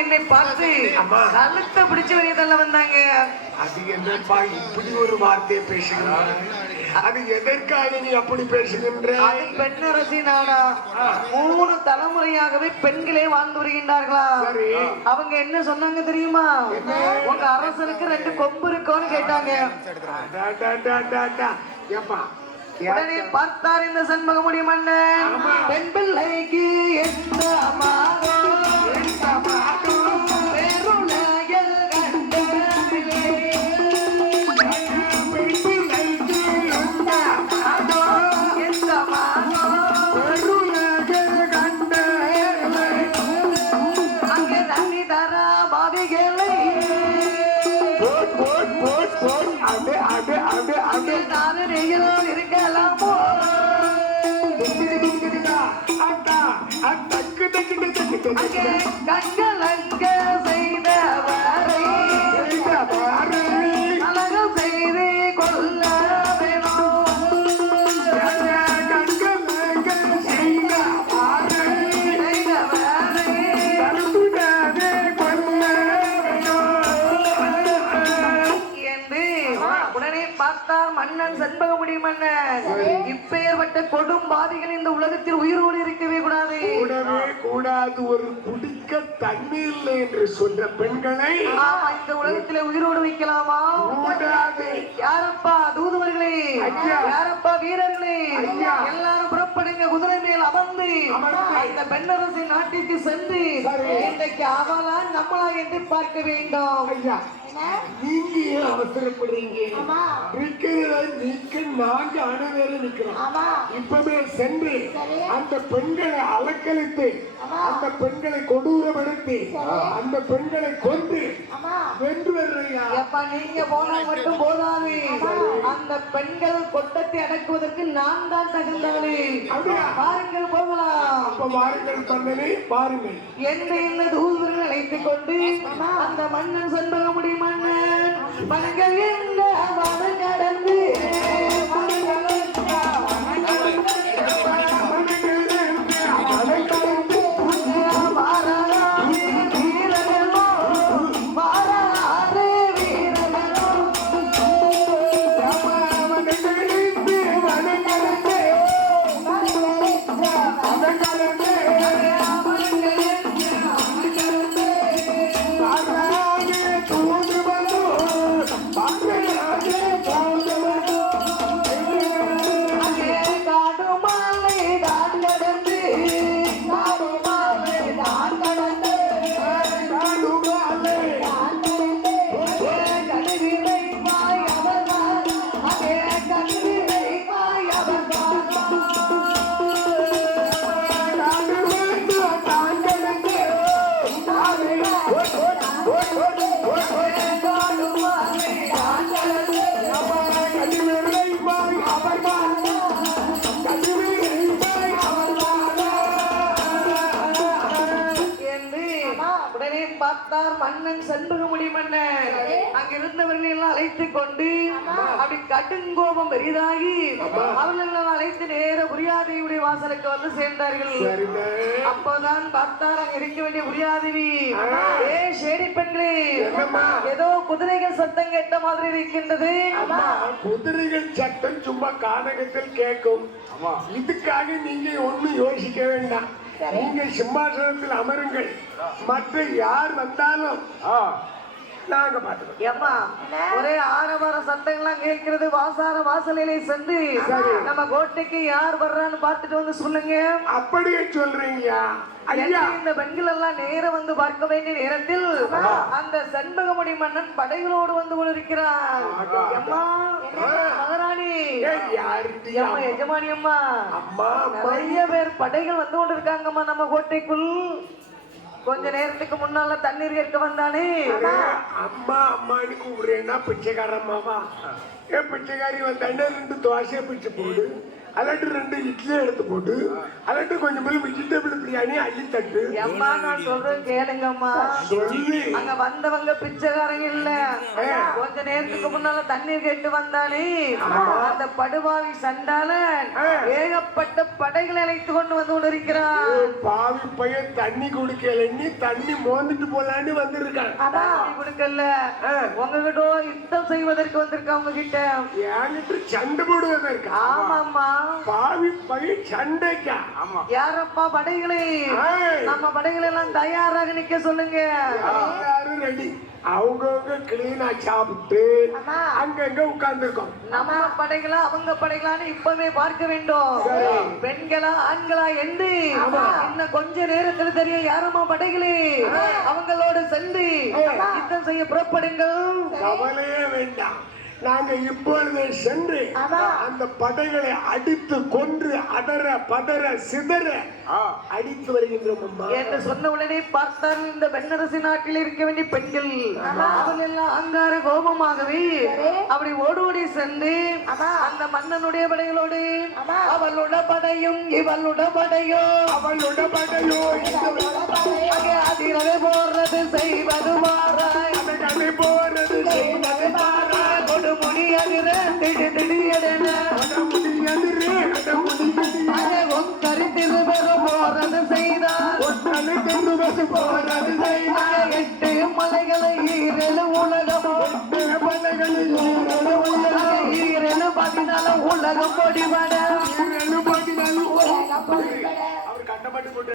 என்னை பார்த்து. கழுத்தை பிடிச்சு வெளியதெல்லாம் வந்தாங்க. அது என்னப்பா இப்படி ஒரு வார்த்தையை பேசுகின்ற அது எதற்காக நீ அப்படி பேசுகின்ற? பெண்ணரசி நாடா மூணு தலைமுறையாகவே பெண்களே வாழ்ந்து வருகின்றார்களா. அவங்க என்ன சொன்னாங்க தெரியுமா? உங்க அரசனுக்கு ரெண்டு கொம்பு இருக்கோன்னு கேட்டாங்க. ஏப்பா உடனே பார்த்தார் இந்த சண்முகமுடி மன்னன். பெண் பிள்ளைக்கு எந்த மாதோ போட், போட், போட், போட். அது, அது, அது, அது. நானு நீங்களும் இருக்கலாமோ திக்கு, திக்கு, திக்குடா. அட்டா, அ, தக்கு, தக்கு, தக்கு, தக்கு, அங்கே தக்கு. மன்னன் கொடும் பாதிகள் இந்த உலகத்தில் உயிரோடு இருக்கவே கூடாது. கூடவே கூடாது ஒரு குடிக்க தண்ணி இல்லை என்று சொன்ன பெண்களை இந்த உலகத்திலே உயிரோடு வைக்கலாமா? கூடாது. யாரப்பா தூதுவர்களே. யாரப்பா வீரர்களே. எல்லாரும் புறப்படுங்க குதிரை மேல் அமர்ந்து. இந்த பெண்ணரசின் நாட்டிற்கு சென்று. இன்றைக்கு அவளா நம்மளா என்று பார்க்க வேண்டும். நீங்க அவசரப்படுறீங்க. இருக்கிறத நீக்க நாங்க அணுவேல நிக்கிறோம் இப்பவே சென்று அந்த பெண்களை அலக்களித்து அந்த பெண்களை கொடூரப்படுத்தி அந்த பெண்களை கொண்டு வென்று வர்றையா எப்பா நீங்க போனால் மட்டும் போதாது. அந்த பெண்கள் கொட்டத்தை அடக்குவதற்கு நான் தான் தகுந்தவளே? பாருங்கள் போகலாம். அப்ப வாருங்கள் பண்ணனே பாருங்கள் என்ன என்ன தூதுவர்கள் அழைத்துக் கொண்டு அந்த மன்னன் செண்பகமுடி மன்னன். மனங்கள் என்ற மனம் கடந்து பார்த்தார் மன்னன் செண்பகமுடி மன்னன். அங்கிருந்தவர்களை எல்லாம் அழைத்துக் கொண்டு அப்படி கடுங்கோபம் பெரிதாகி அவர்கள் எல்லாம் அழைத்து நேர புரியாதையுடைய வாசலுக்கு வந்து சேர்ந்தார்கள். அப்போதான் பார்த்தார் அங்க இருக்க வேண்டிய புரியாதேவி. ஏ ஷேடி பெண்களே. ஏதோ குதிரைகள் சத்தம் கேட்ட மாதிரி இருக்கின்றது. குதிரைகள் சட்டம் சும்மா கானகத்தில் கேட்கும். இதுக்காக நீங்க ஒண்ணும் யோசிக்க வேண்டாம். நீங்க சிம்மாசனத்தில் அமருங்கள். மற்ற யார் வந்தாலும் நாங்க ஒரே ஆரவார சத்தங்கள்லாம் கேட்கிறது வாசார வாசலிலே சென்று நம்ம கோட்டைக்கு யார் வர்றான்னு பார்த்துட்டு வந்து சொல்லுங்க. அப்படியே சொல்றீங்கயா இந்த பெண்கள் எல்லாம் நேரம் வந்து பார்க்க வேண்டிய நேரத்தில் அந்த செண்பகமுடி மன்னன் படைகளோடு வந்து கொண்டிருக்கிறார். அம்மா எஜமானி அம்மா? அம்மா நிறைய பேர் படைகள் வந்து கொண்டிருக்காங்கம்மா நம்ம கோட்டைக்குள். கொஞ்ச நேரத்துக்கு முன்னால தண்ணீர் கேட்க வந்தானே. அம்மா அம்மான்னு கூப்பிடுறேன்னா பிச்சைக்கார ஏன் பிச்சைக்காரி வந்தாண்டே ரெண்டு தோசையை பிச்சு போடு அல்லாட்டு ரெண்டு இட்லி எடுத்து போட்டு அல்லாட்டு கொஞ்சம் போய் வெஜிடபிள் பிரியாணி அள்ளி தட்டு. அம்மா நான் சொல்றேன் கேளுங்கம்மா. சொல்லி. அங்க வந்தவங்க பிச்சைக்காரங்க இல்ல. கொஞ்ச நேரத்துக்கு முன்னால தண்ணீர் கேட்டு வந்தானே அந்த படுபாவி சண்டாளன் ஏகப்பட்ட படைகளை அழைத்து கொண்டு வந்து கொண்டிருக்கிறான். பாவி பையன் தண்ணி குடிக்கல நீ தண்ணி மோந்துட்டு போலான்னு வந்திருக்கான். தண்ணி கொடுக்கல. உங்ககிட்ட யுத்தம் செய்வதற்கு வந்திருக்க உங்க என்கிட்ட சண்டை போடுவதற்கா ஆமாம்மா. பாவி சண்டைக்கா. யாரப்பா படைகளை. நம்ம படைகள் எல்லாம் தயாராக நிக்க சொல்லுங்க. எல்லாரும் ரெடி அவங்கவுங்க கிளீனா சாப்பிட்டு அங்கங்க உட்கார்ந்துருக்கோம். நம்ம படைகளா அவங்க படைகளான்னு இப்பவே பார்க்க வேண்டும். பெண்களா ஆண்களா என்று இன்னும் கொஞ்ச நேரத்துல தெரியும் யாரம்மா படைகளே? அவங்களோடு சென்று யுத்தம் செய்ய புறப்படுங்கள். கவலையே வேண்டாம். நாங்க இப்பொழுது சென்று அந்த படைகளை அடித்து கொன்று அதர பதற சிதற அடித்து வருகின்றோம் என்று சொன்ன உடனே பார்த்தால் இந்த பெண்ணரசி நாட்டில் இருக்க வேண்டிய பெண்கள் அவர்கள் எல்லாம் அங்கார கோபமாகவே அப்படி ஓடி ஓடி சென்று அந்த மன்னனுடைய படைகளோடு அவளோட படையும் இவளோட படையும் அவளோட படையோ இந்த அங்கே அதிரவே போறது செய்வது மாறாய். கதை எட்டு மலைகளை ஈரலு உலகமோ ஈரலு பதினால உலகம் பொடிபட பதினாலு. அவர் கண்டபடி கொண்டு